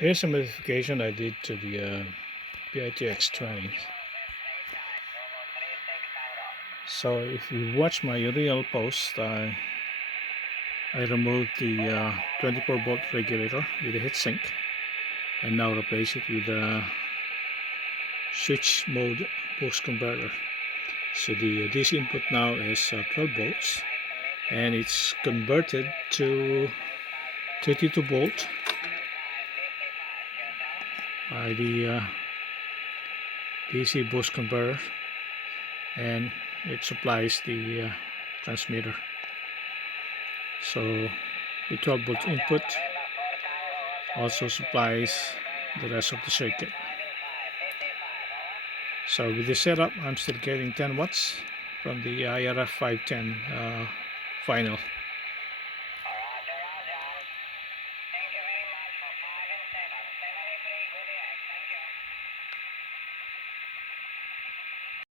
Here's a modification I did to the Bitx20. So if you watch my real post, I removed the 24-volt regulator with a heatsink and now replace it with a switch mode boost converter. So the DC input now is 12 volts and it's converted to 32 volt by the DC boost converter, and it supplies the transmitter. So the 12 volt input also supplies the rest of the circuit. So with this setup, I'm still getting 10 watts from the IRF 510 final.